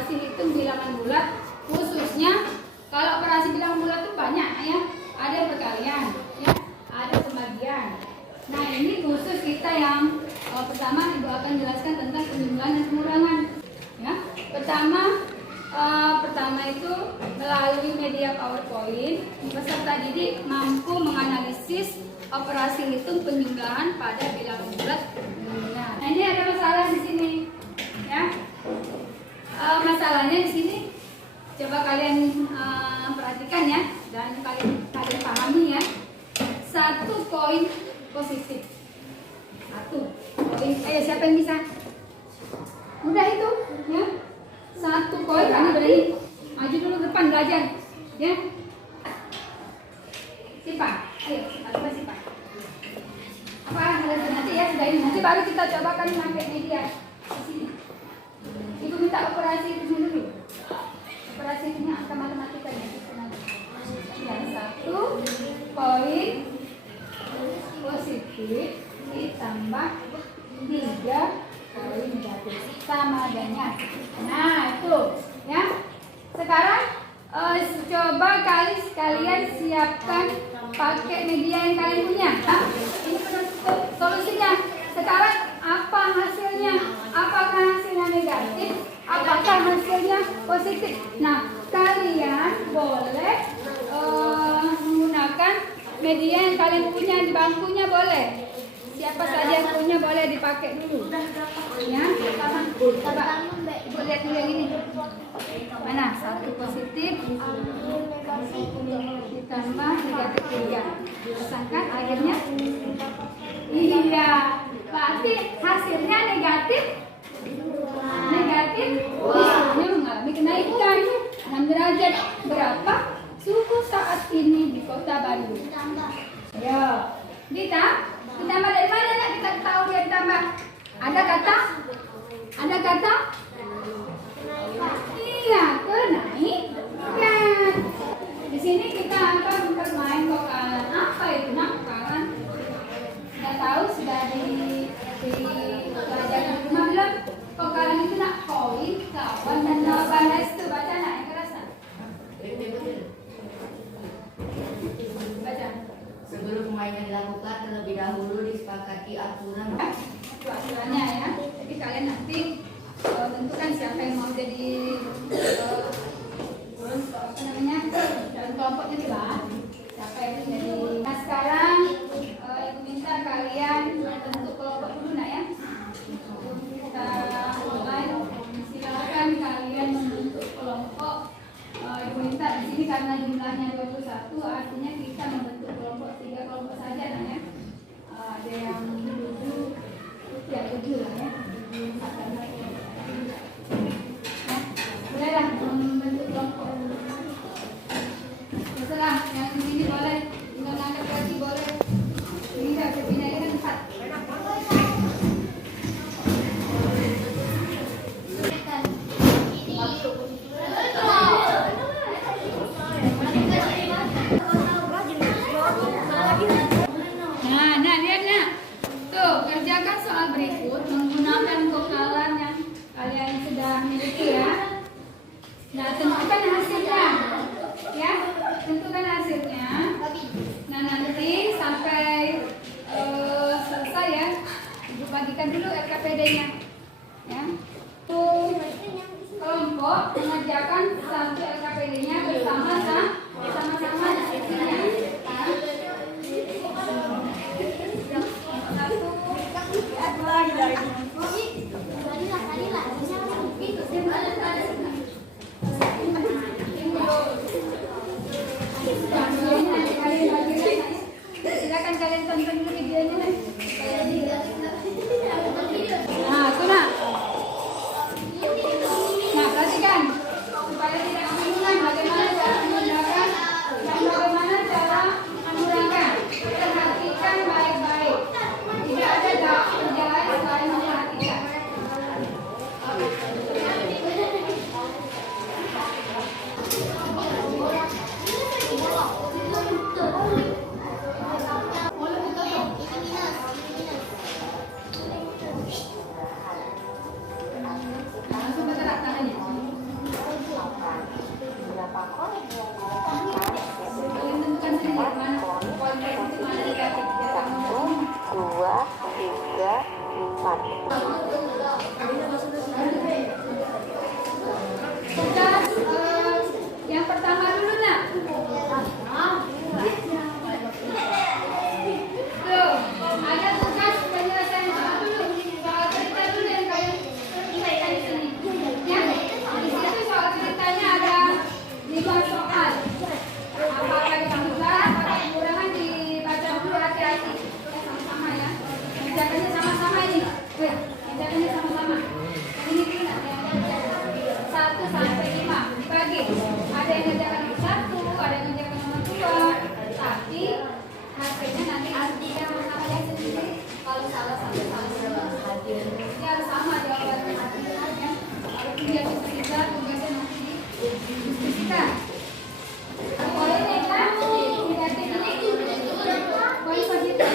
operasi hitung bilangan bulat, khususnya kalau operasi bilangan bulat itu banyak ya, ada perkalian, ya, ada pembagian. Nah ini khusus kita yang pertama Ibu akan jelaskan tentang penjumlahan dan pengurangan. Ya, pertama itu melalui media PowerPoint, peserta didik mampu menganalisis operasi hitung penjumlahan pada bilangan bulat. Nah, ini ada masalah di sini, ya. Masalahnya di sini, coba kalian perhatikan ya, dan kalian pahami ya. 1 poin positif. 1 poin. Ayo siapa yang bisa? Mudah itu, ya. 1 poin. Ini berani. Maju dulu ke depan belajar, ya. Siapa? Ayo, coba siapa? Apa nanti ya, sudah ini. Nanti baru kita coba kan pakai media di sini. Ibu minta operasi itu dulu. Operasi ini angka matematikanya. Yang 1 poin positif ditambah 3 poin negatif sama adanya. Nah itu ya. Sekarang coba kalian siapkan pakai media yang kalian punya. Nah, ini solusinya. Sekarang apa hasilnya? Apakah hasilnya negatif? Apakah hasilnya positif? Nah, kalian boleh menggunakan media yang kalian punya di bangkunya boleh. Siapa saja yang punya boleh dipakai dulu. Ya, coba Ibu lihat dulu yang ini. Mana? 1 positif ditambah negatif 3. Disangkan akhirnya? Iya. Berarti hasilnya negatif. Hasilnya mengalami kenaikan 6 derajat. Berapa suhu saat ini di Kota Bandung? Ya, ditambah dari mana nak kita tahu dia ditambah? Ada kata? Iya, kenaikan. Di sini kita akan bermain vokalan. Apa itu nak vokalan? Sudah tahu, sudah dipelajari di rumah belum? Vokalan itu nak koin, kawan dan jawaban. Itu baca nak yang keras nak. Baca. Sebelum permainan dilakukan, terlebih dahulu disepakati aturan. Itu aturannya ya. Jadi kalian nanti tentukan siapa yang mau jadi dalam kelompoknya itu lah. Siapa yang jadi. Nah sekarang Ibu minta kalian bentuk kelompok dulu nak ya. Kita mulai. Silakan kalian membentuk kelompok. Ibu minta di sini karena jumlahnya 21, artinya kita membentuk kelompok 3 kelompok saja nah ya. Ada yang 7, ya 7 lah ya. Bolehlah membentuk kelompok. Terserah yang ini boleh, tinggal angkat kaki boleh. Ini nggak kepindahin kan 4. Nah, lihat nak. Tuh, kerjakan soal berikut menggunakan vokalan yang kalian sudah miliki ya. Nah, tentukan hasilnya. Ya, tentukan hasilnya. Nah, nanti sampai selesai ya. Ibu bagikan dulu LKPD-nya. Ya. Tuh, kelompok mengerjakan satu LKPD-nya bersama-sama hasilnya. Silakan kalian tonton dulu videonya. Nah, sudah. Nah, perhatikan supaya tidak kebingungan bagaimana cara menggunakan dan bagaimana cara mengurangkan. Perhatikan baik-baik. Tidak ada kerjaan selain memperhatikan. Langsung bergerak tangannya. dia bisa tugasnya nanti didiskusikan. Boleh nih kan? Boleh begitu.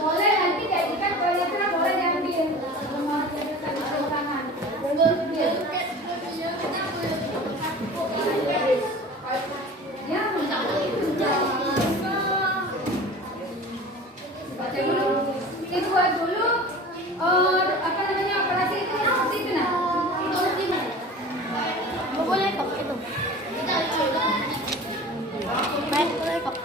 Boleh nanti jadikan proyeknya boleh diambil. Kalau mau jadikan di tangan. Ya, baca dulu. Kedua dulu, apa namanya operasi itu seperti itu nah. Boleh kok itu. Baik, boleh kok.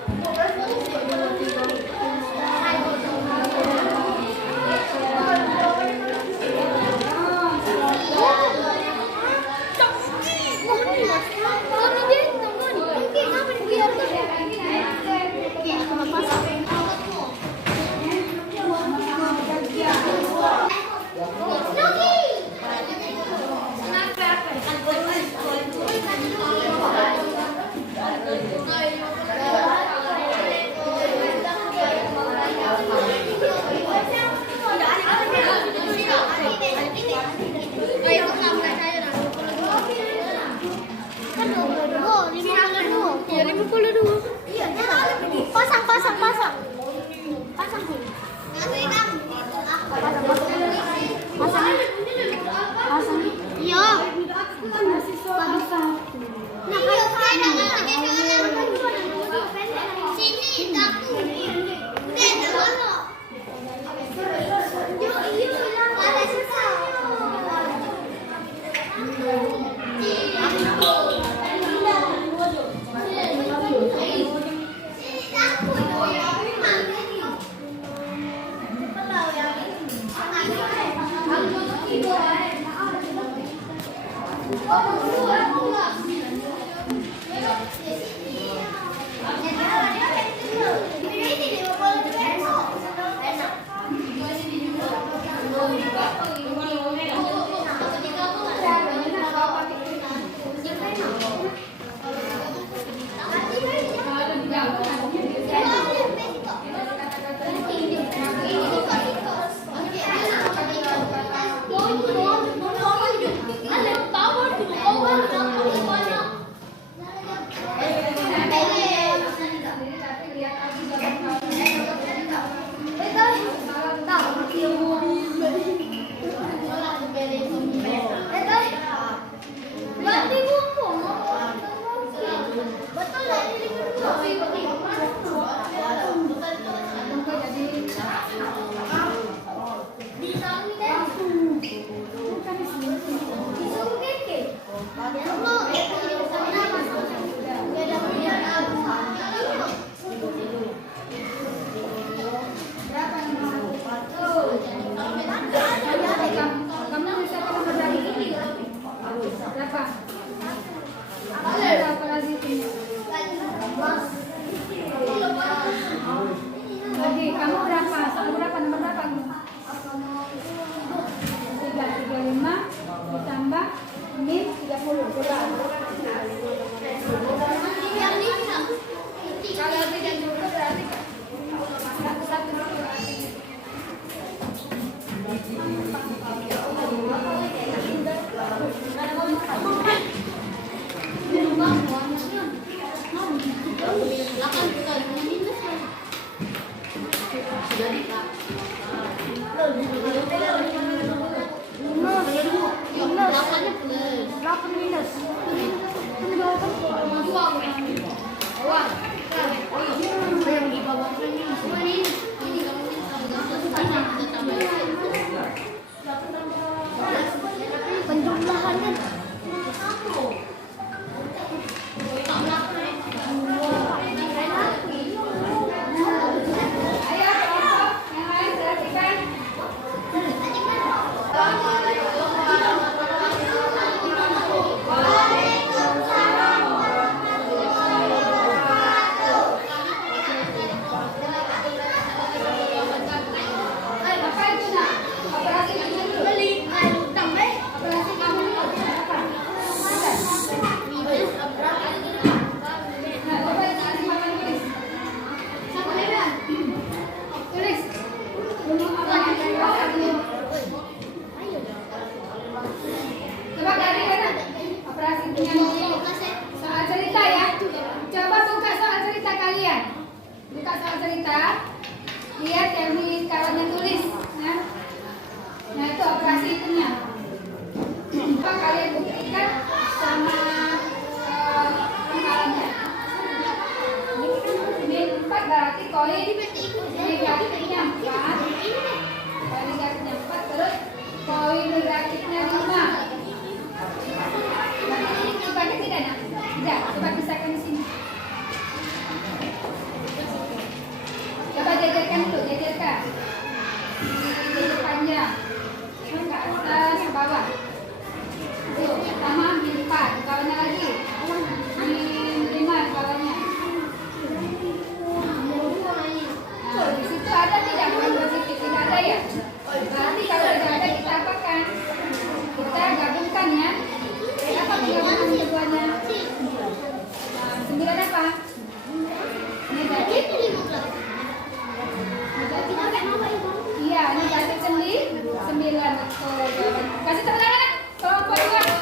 koin negatifnya 4. Koin negatifnya 4, terus koin negatifnya 5. Berarti ini dipakai tidak nak? Tidak, coba pisahkan di sini. Coba jajarkan dulu, jajarkan. Jajar panjang. Ke atas, ke bawah. Tuh, pertama min 4, bawahnya lagi. Min 5 bawahnya. Nah, di situ ada tidak bukan positif? Tidak ada ya? Berarti kalau tidak ada kita apakan? Kita gabungkan ya. Apa penggabungan keduanya? Nah, 9 apa? Negatif. Negatif apa? Iya, negatif 9. Betul. Kasih tepuk tangan. Kelompok 2.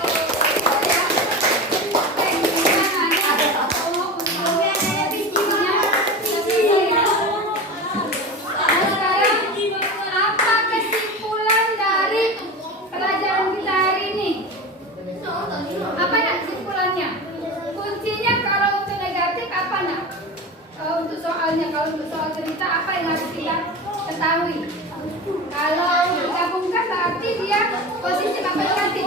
Apa nak kesimpulannya? Kuncinya kalau untuk negatif apa nak? Untuk soalnya, kalau untuk soal cerita apa yang harus kita ketahui? Kalau digabungkan berarti dia positif apa negatif?